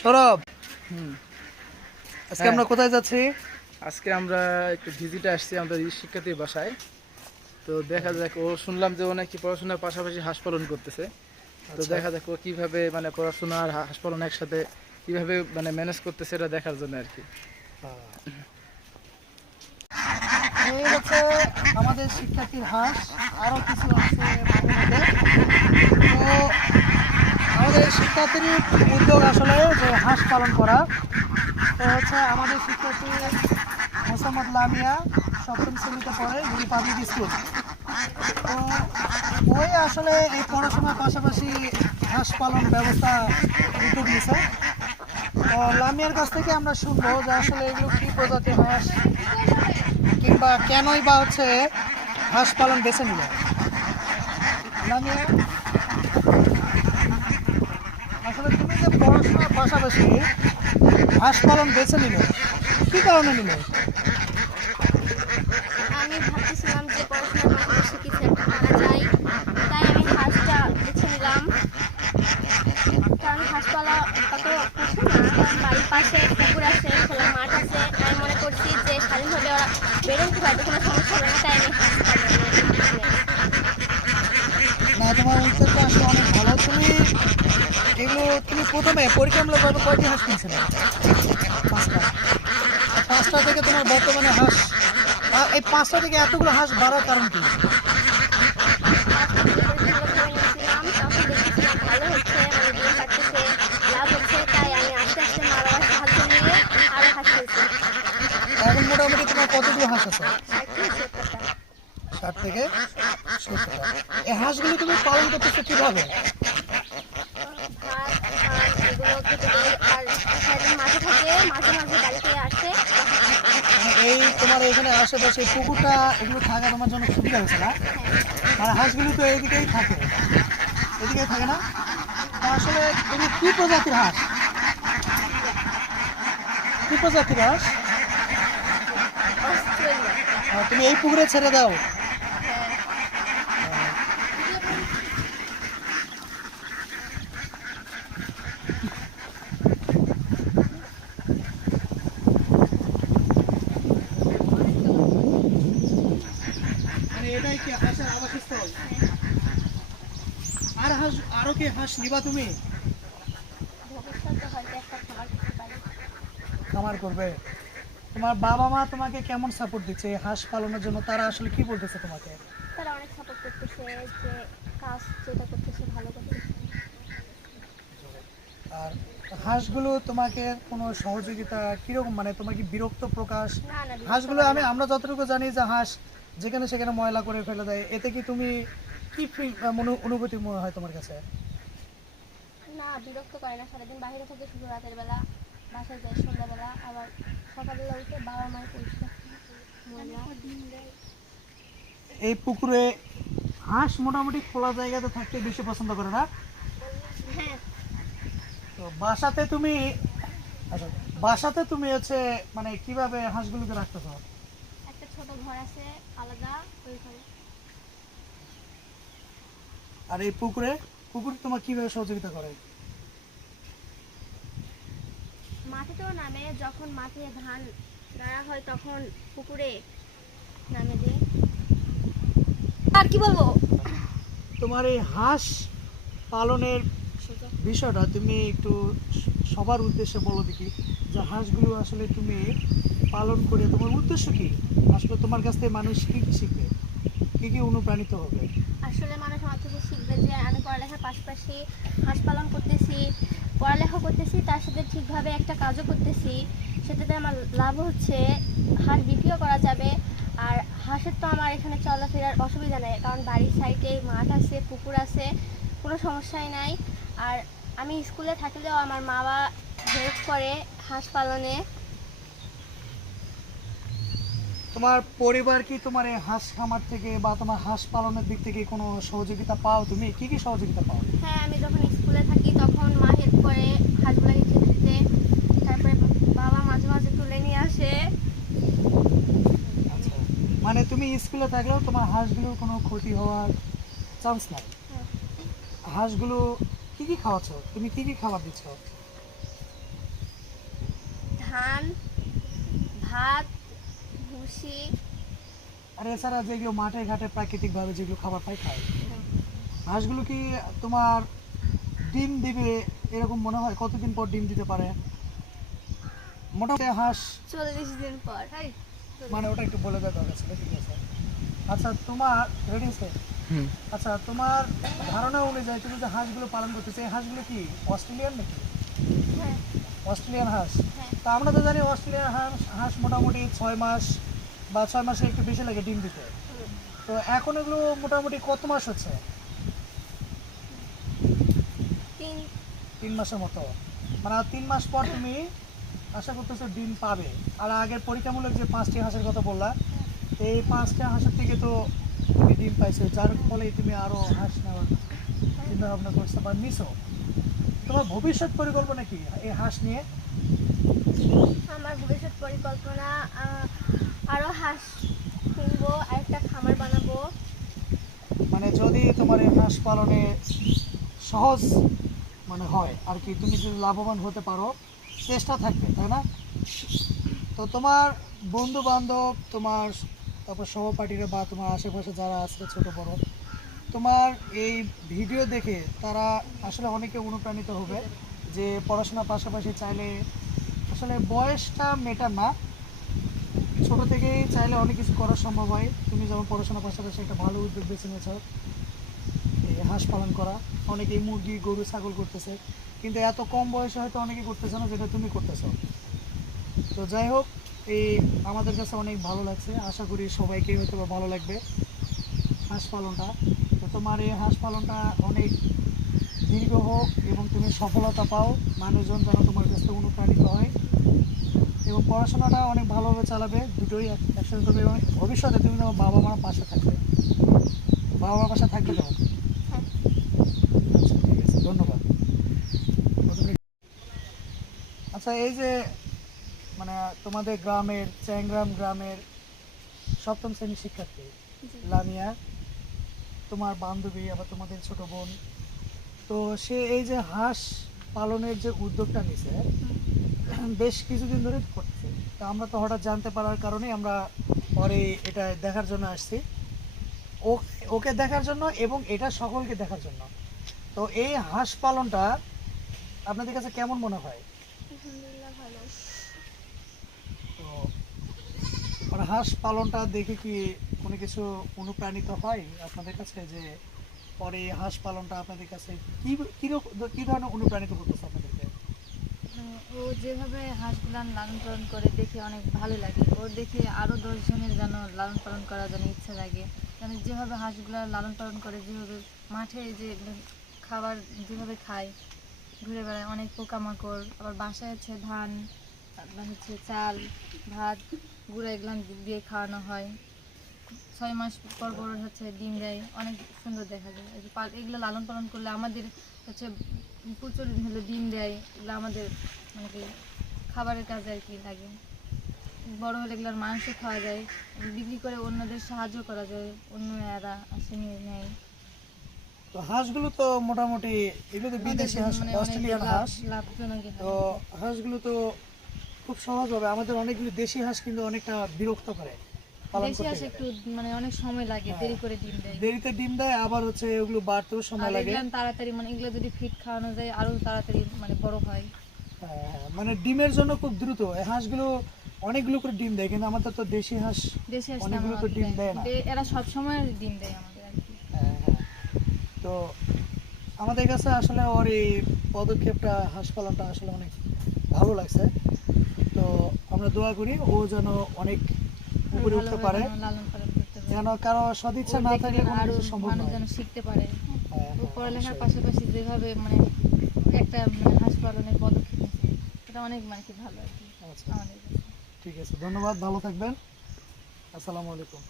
সৌরভ, হুম। আজকে হ্যাঁ, আমরা কোথায় যাচ্ছি? আজকে আমরা একটু ভিজিটে আসছি আমাদের শিক্ষার্থীর বাসায়। তো দেখা যাক, ও শুনলাম যে ও নাকি পড়াশোনার পাশাপাশি হাঁস পালন করতেছে। তো আচ্ছা। দেখা যাক ও কিভাবে মানে পড়াশোনা আর হাঁস পালন একসাথে কিভাবে মানে ম্যানেজ করতেছে, এটা দেখার জন্য আর কি। এই হচ্ছে আমাদের শিক্ষার্থীর হাঁস, আরো কিছু আছে বাড়ির মধ্যে। তো আমাদের শিক্ষার্থীর উদ্যোগ আসলে যে হাঁস পালন করা। তো হচ্ছে আমাদের শিক্ষার্থী মোসাম্মদ লামিয়া সপ্তম শ্রেণীতে পড়ে গুড়ি পাবলিক স্কুল। তো ওই আসলে এই পড়াশোনার পাশাপাশি হাঁস পালন ব্যবস্থা উদ্যোগ নিছে। তো লামিয়ার কাছ থেকে আমরা শুনবো যে আসলে এগুলো কি প্রজাতির হাঁস, কিংবা কেনই বা হচ্ছে হাঁস পালন বেছে নিল। লামিয়া, আসলে তুমি যে পড়াশোনার পাশাপাশি হাঁস পালন বেছে নিলে, কি কারণে নিলে? আমি ভাবতেছিলাম যে পড়াশোনার পাশাপাশি কিছু একটা করা যায়, তাই আমি হাঁসটা বেছে নিলাম। কারণ হাঁস পালা তত কঠিন না, কারণ বাড়ির পাশে পুকুর আছে, খোলা মাঠ আছে। আমি মনে করছি যে স্বাধীনভাবে ওরা বেড়ে উঠতে পারবে, কোনো সমস্যা হবে না, তাই আমি হাঁস না, তোমার উত্তরটা আসলে অনেক ভালো। তুমি প্রথমে পরীক্ষামূলকভাবে কয়টি হাঁস কিনছিলে? পাঁচটা। পাঁচটা থেকে তোমার বর্তমানে হাঁস, এই পাঁচটা থেকে এতগুলো হাঁস বাড়ার কারণ কি? নিয়েছিলাম, তখন দেখতেছিলাম ভালো হচ্ছে, মানে ডিম পাড়তেছে, লাভ হচ্ছে, তাই আমি আস্তে আস্তে মা বাবার সাহায্য নিয়ে আরও হাঁস কিনছি। এখন মোটামুটি তোমার কতগুলো হাঁস আছে? 60 থেকে 70টা। 60 থেকে 70টা। এই হাঁসগুলো তুমি পালন করতেছো কিভাবে? ভাত আর এগুলো খেতে দিই, আর সারাদিন মাঠে থাকে, মাঝে মাঝে বাড়িতে আসে। মানে এই তোমার এখানে আশেপাশে এই পুকুরটা, এগুলো থাকা তোমার জন্য সুবিধা হয়েছে না? আর হাঁসগুলো তো এদিকেই থাকে, এদিকেই থাকে না? তা আসলে এগুলো কি প্রজাতির হাঁস? কি প্রজাতির হাঁস? অস্ট্রেলিয়া। তুমি এই পুকুরে ছেড়ে দাও? হ্যাঁ। মানে এটাই কি হাঁসের আবাসস্থল? আর হাঁস, আরো কি হাঁস নিবা তুমি? ভবিষ্যতে হয়তো একটা খামার করতে পারি। খামার করবে? তোমার বাবা মা তোমাকে কেমন সাপোর্ট দিচ্ছে এই হাঁস পালনের জন্য? তারা আসলে কি বলতেছে তোমাকে? তারা অনেক সাপোর্ট করতেছে, যে কাজ যেটা করতেছে ভালো করতেছে। আর হাঁসগুলো তোমাকে কোনো সহযোগিতা কিরকম, মানে তোমার কি বিরক্ত প্রকাশ? না না, বিরক্ত হাঁসগুলো করে না। আমরা যতটুকু জানি যে হাঁস যেখানে সেখানে ময়লা করে ফেলে দেয়, এতে কি তুমি কি ফিল, অনুভূতি মনে হয় তোমার কাছে? না, বিরক্ত করে না। সারাদিন বাইরে থেকে, শুধু রাতের বেলা বাসায় যায়, সন্ধ্যাবেলা আবার সকালবেলা উঠে বাবা মায়ের পরিষ্কার ময়লা। এই পুকুরে হাঁস মোটামুটি খোলা জায়গাতে থাকতে বেশি পছন্দ করে না? হ্যাঁ। তো বাসাতে তুমি, আচ্ছা, বাসাতে তুমি হচ্ছে মানে কিভাবে হাঁসগুলোকে রাখতেছো? একটা ছোট ঘর আছে আলাদা, ওই ঘরে। আর এই পুকুরে, পুকুর তোমার কিভাবে সহযোগিতা করে? মাঠেতেও নামে, যখন মাঠে ধান গাড়া হয় তখন পুকুরে নামে দেয়। আর কি বলবো? তোমার এই হাঁস পালনের বিষয়টা তুমি একটু সবার উদ্দেশ্যে বলো দেখি, যে হাঁসগুলো আসলে তুমি পালন করে তোমার উদ্দেশ্য কি? আসলে তোমার কাছ থেকে মানুষ কি কি শিখবে, কি কি অনুপ্রাণিত হবে? আসলে মানুষ আমার থেকে শিখবে যে আমি পড়ালেখার পাশাপাশি হাঁস পালন করতেছি, পড়ালেখা করতেছি, তার সাথে ঠিকভাবে একটা কাজও করতেছি, সেটাতে আমার লাভ হচ্ছে। হাঁস বিক্রিও করা যাবে। আর হাঁসের তো আমার এখানে চলাফেরার অসুবিধা নেই, কারণ বাড়ির সাইডে মাঠ আছে, পুকুর আছে, কোনো সমস্যাই নাই। আর আমি স্কুলে থাকলেও আমার মা বাবা হেল্প করে হাঁস পালনে। তোমার পরিবার কি তোমার এই হাঁস খামার থেকে বা তোমার হাঁস পালনের দিক থেকে কোনো সহযোগিতা পাও? তুমি কি কি সহযোগিতা পাও? হ্যাঁ, আমি যখন স্কুলে থাকি তখন মা হেল্প করে হাঁসগুলোকে খেতে দিতে, তারপরে বাবা মাঝে মাঝে তুলে নিয়ে আসে। আচ্ছা, মানে তুমি স্কুলে থাকলেও তোমার হাঁসগুলোর কোনো ক্ষতি হওয়ার চান্স নাই? হ্যাঁ। হাঁসগুলো কি কি খাওয়াচ্ছ? তুমি কি কি খাবার দিচ্ছ? ভাত, ভুসি। আর এছাড়া যেগুলো মাঠে ঘাটে প্রাকৃতিকভাবে যেগুলো খাবার পাই খায়। হাঁসগুলো কি তোমার ডিম দিবে এরকম মনে হয়? কতদিন পর ডিম দিতে পারে মোটামুটি হাঁস? 40 দিন পর। মানে ওটা একটু বলে দেওয়া দরকার ছিল, ঠিক আছে। আচ্ছা তোমার রেডি আছে? হুম। আচ্ছা তোমার ধারণা অনুযায়ী তুমি যে হাঁসগুলো পালন করতেছো এই হাঁসগুলো কি অস্ট্রেলিয়ান নাকি? হ্যাঁ অস্ট্রেলিয়ান হাঁস। হ্যাঁ। তা আমরা তো জানি অস্ট্রেলিয়ান হাঁস হাঁস মোটামুটি 6 মাস বা 6 মাসে একটু বেশি লাগে ডিম দিতে। তো এখন এগুলো মোটামুটি কত মাস হচ্ছে? 3। 3 মাসের মতো। মানে আর 3 মাস পর তুমি আশা করতেছো ডিম পাবে। আর আগের পরীক্ষামূলক যে 5টি হাঁসের কথা বললা, এই 5টা হাঁসের থেকে তো তুমি ডিম পাইছো, যার ফলে তুমি আরো হাঁস নেওয়ার চিন্তা ভাবনা করছো বা নিছো। তোমার ভবিষ্যৎ পরিকল্পনা কি এই হাঁস নিয়ে? আমার ভবিষ্যৎ পরিকল্পনা আরো হাঁস কিনবো, আরেকটা খামার বানাবো। মানে যদি তোমার এই হাঁস পালনে সহজ মানে হয় আর কি, তুমি যদি লাভবান হতে পারো, চেষ্টা থাকবে, তাই না? তো তোমার বন্ধু বান্ধব, তোমার তারপর সহপাঠীরা বা তোমার আশেপাশে যারা আছে ছোট বড়, তোমার এই ভিডিও দেখে তারা আসলে অনেকে অনুপ্রাণিত হবে যে পড়াশোনার পাশাপাশি চাইলে আসলে বয়সটা মেটার না, ছোট থেকেই চাইলে অনেক কিছু করা সম্ভব হয়। তুমি যেমন পড়াশোনার পাশাপাশি একটা ভালো উদ্যোগ বেছে নিয়েছ, এই হাঁস পালন করা। অনেকেই মুরগি গরু ছাগল করতেছে, কিন্তু এত কম বয়সে হয়তো অনেকে করতেছে না যেটা তুমি করতেছ। তো যাই হোক, এই আমাদের কাছে অনেক ভালো লাগছে, আশা করি সবাইকে হয়তো বা ভালো লাগবে হাঁস পালনটা। তো তোমার এই হাঁস পালনটা অনেক দীর্ঘ হোক এবং তুমি সফলতা পাও, মানুষজন যেন তোমার কাছ থেকে অনুপ্রাণিত হয় এবং পড়াশোনাটা অনেক ভালোভাবে চালাবে, দুটোই একসাথে করবে এবং ভবিষ্যতে তুমি তোমার বাবা মার পাশে থাকবে। বাবা মার পাশে থাকবে তো? হ্যাঁ। আচ্ছা ঠিক আছে, ধন্যবাদ। আচ্ছা এই যে মানে তোমাদের গ্রামের চ্যাংগ্রাম গ্রামের 7ম শ্রেণীর শিক্ষার্থী জি। লামিয়া, তোমার বান্ধবী আবার তোমাদের ছোট বোন, তো সে এই যে হাঁস পালনের যে উদ্যোগটা নিছে বেশ কিছুদিন ধরে করছে। তো আমরা তো হঠাৎ জানতে পারার কারণে আমরা পরে এটা দেখার জন্য আসছি, ওকে দেখার জন্য এবং এটা সকলকে দেখার জন্য। তো এই হাঁস পালনটা আপনাদের কাছে কেমন মনে হয়? আলহামদুলিল্লাহ ভালো। তো মানে হাঁস পালনটা দেখে কি কোনো কিছু অনুপ্রাণিত হয় আপনাদের কাছে, যে পরে এই হাঁস পালনটা আপনাদের কাছে কি কি ধরনের অনুপ্রাণিত করতেছে আপনাদেরকে? ও যেভাবে হাঁসগুলান লালন পালন করে দেখে অনেক ভালো লাগে। ও দেখে আরও 10 জনের যেন লালন পালন করার যেন ইচ্ছা লাগে। যেন যেভাবে হাঁসগুলা লালন পালন করে, যেভাবে মাঠে যে খাবার যেভাবে খায়, ঘুরে বেড়ায়, অনেক পোকামাকড়, আবার বাসায় হচ্ছে ধান, তারপর হচ্ছে চাল, ভাত, গুঁড়া এগুলান দিয়ে খাওয়ানো হয়। 6 মাস পর পর হচ্ছে ডিম দেয়, অনেক সুন্দর দেখা যায়। এই যে এগুলো লালন পালন করলে আমাদের হচ্ছে প্রচুর হলো ডিম দেয়, এগুলো আমাদের মানে কি খাবারের কাজে আর কি লাগে। বড় হলে এগুলোর মাংস খাওয়া যায়, বিক্রি করে অন্যদের সাহায্য করা যায়, অন্য এরা আসে নিয়ে নেয়। তো হাঁসগুলো তো মোটামুটি এগুলো তো বিদেশি হাঁস, মানে অস্ট্রেলিয়ান হাঁস। লাভজনক। তো হাঁসগুলো তো খুব সহজভাবে, আমাদের অনেকগুলো দেশি হাঁস কিন্তু অনেকটা বিরক্ত করে পালন দেশি করতে হাঁস গেলে। একটু মানে অনেক সময় লাগে, দেরি করে ডিম দেয়। দেরিতে ডিম দেয়, আবার হচ্ছে এগুলো বাড়তেও সময় আর লাগে। এগুলো তাড়াতাড়ি মানে এগুলো যদি ফিট খাওয়ানো যায় আরো তাড়াতাড়ি মানে বড় হয়। মানে ডিমের জন্য খুব দ্রুত এই হাঁসগুলো অনেকগুলো করে ডিম দেয়, কিন্তু আমাদের তো দেশি হাঁস দেশি হাঁস অনেকগুলো তো ডিম দেয় না। এরা সব সময় ডিম দেয় আমাদের আর কি। তো আমাদের কাছে আসলে ওর এই পদক্ষেপটা, হাঁস পালনটা আসলে অনেক ভালো লাগছে। তো আমরা দোয়া করি ও যেন অনেক উপরে উঠতে ভালোভাবে পারে, যেন লালন পালন করতে পারে। যেন কারো সদিচ্ছা ওর না দেখে থাকলে যেন কোনো আরো কিছু সম্ভব মানুষ নয়। যেন শিখতে পারে। ও পড়ালেখার অবশ্যই। পাশাপাশি যেভাবে মানে একটা মানে হাঁস পালনের পদক্ষেপ নিচ্ছে, এটা অনেক মানে কি ভালো আর কি আচ্ছা আমাদের কাছে। ঠিক আছে, ধন্যবাদ, ভালো থাকবেন, আসসালামু আলাইকুম।